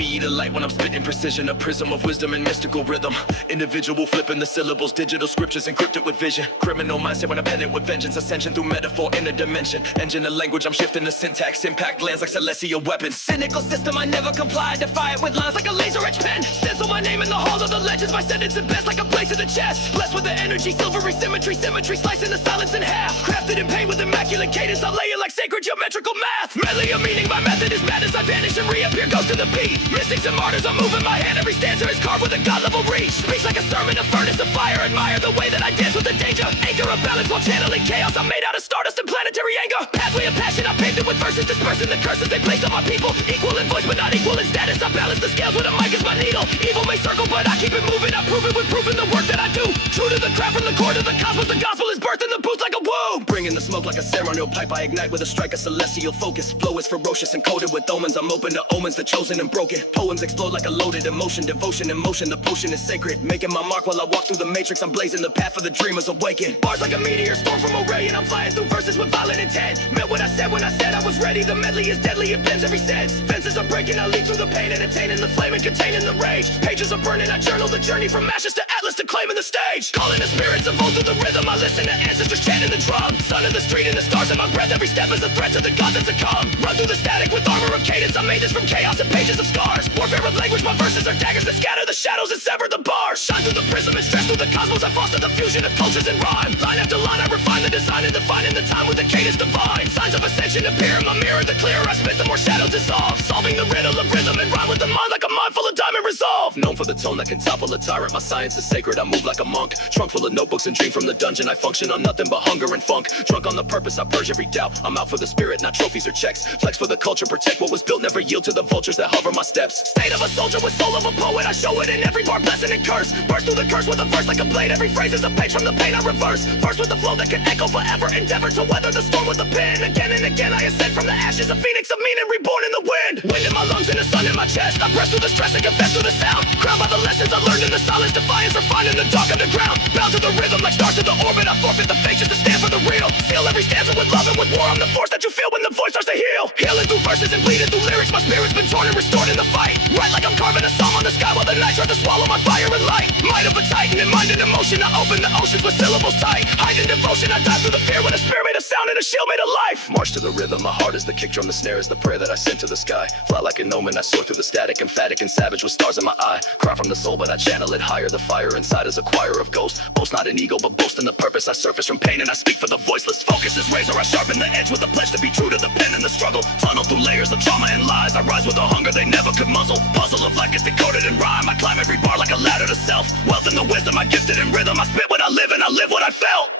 speed of light when I'm spitting precision, a prism of wisdom and mystical rhythm. Individual flipping the syllables, digital scriptures encrypted with vision. Criminal mindset when I pen it with vengeance, ascension through metaphor in a dimension. Engine of language, I'm shifting the syntax, impact lands like celestial weapons. Cynical system, I never comply, defy it with lines like a laser etch pen. Stencil my name in the hall of the legends, my sentence and best like a blade to the chest. Blessed with the energy, silvery symmetry, slicing the silence in half. Crafted in pain with immaculate cadence, I lay it like sacred geometrical math. Medley of meaning, my method is madness, I vanish and reappear, ghost to the beat. Mystics and martyrs, I'm moving my hand, every stanza is carved with a god-level reach. Speaks like a sermon, a furnace of fire, admire the way that I dance with the danger. Anchor of balance while channeling chaos, I'm made out of stardust and planetary anger. Pathway of passion, I paved it with verses, dispersing the curses they place on my people. Equal in voice but not equal in status, I balance the scales with a mic as my needle. Evil may circle but I keep it moving, I prove it with proof in the work that I do. True to the craft from the core to the cosmos, the gospel is birthed in the booth like a womb. Bringing the smoke like a ceremonial pipe, I ignite with a strike, a celestial focus. Flow is ferocious and coated with omens, I'm open to omens, the chosen and broken. Poems explode like a loaded emotion, devotion and motion, the potion is sacred. Making my mark while I walk through the matrix, I'm blazing the path for the dreamers awaken. Bars like a meteor, storm from Orion, I'm flying through verses with violent intent. Meant what I said when I said I was ready, the medley is deadly, it bends every sense. Fences are breaking, I leap through the pain and attaining the flame and containing the rage. Pages are burning, I journal the journey from ashes to atlas to claiming the stage. Calling the spirits of old through the rhythm, I listen to ancestors chanting the drum. Sun in the street and the stars in my breath, every step is a threat to the gods that succumb. Run through the static with armor of cadence, I made this from chaos and pages of scars. Warfare of language, my verses are daggers that scatter the shadows and sever the bars. Shine through the prism and stretch through the cosmos, I foster the fusion of cultures and rhyme. Line after line, I refine the design and defining the time with the cadence divine. Signs of ascension appear in my mirror, the clearer I spit, the more shadows dissolve. Solving the riddle of rhythm and rhyme with the mind like a mind full of diamond resolve. Known for the tone that can topple a tyrant, my science is sacred, I move like a monk. Trunk full of notebooks and dream from the dungeon, I function on nothing but hunger and funk. Drunk on the purpose, I purge every doubt, I'm out for the spirit, not trophies or checks. Flex for the culture, protect what was built, never yield to the vultures that hover my steps. State of a soldier with soul of a poet, I show it in every bar, blessing and curse. Burst through the curse with a verse like a blade, every phrase is a page from the pain I reverse. First with the flow that can echo forever, endeavor to weather the storm with a pen. Again and again I ascend from the ashes, a phoenix of meaning reborn in the wind. Wind in my lungs and the sun in my chest, I press through the stress and confess through the sound. Crowned by the lessons I learned in the silence, defiance refined in the dark underground. Bound to the rhythm like stars to the orbit, I forfeit the fake just to stand for the real. Seal every stanza with love and with war, I'm the force that you feel when the voice starts to heal. Healing through verses and bleeding through lyrics, my spirit's been torn and restored in the fight. Right like I'm carving a psalm on the sky while the night tries to swallow my fire and light. Might of a titan and mind and emotion, I open the oceans with syllables tight. Hide in devotion, I dive through the fear when a spirit made a sound and a shield made a life. March to the rhythm, my heart is the kick drum, the snare is the prayer that I send to the sky. Fly like an omen, I soar through the static, emphatic and savage with stars in my eye. Cry from the soul but I channel it higher, the fire inside is a choir of ghosts. Boast not an ego but boast in the purpose, I surface from pain and I speak for the voiceless. Focus is razor, I sharpen the edge with a pledge to be true to the pen and the struggle. Tunnel through layers of trauma and lies, I rise with a hunger they never could muzzle. Puzzle of life is decoded in rhyme, I climb every bar like a ladder to self. Wealth and the wisdom I gifted in rhythm, I spit what I live and I live what I felt.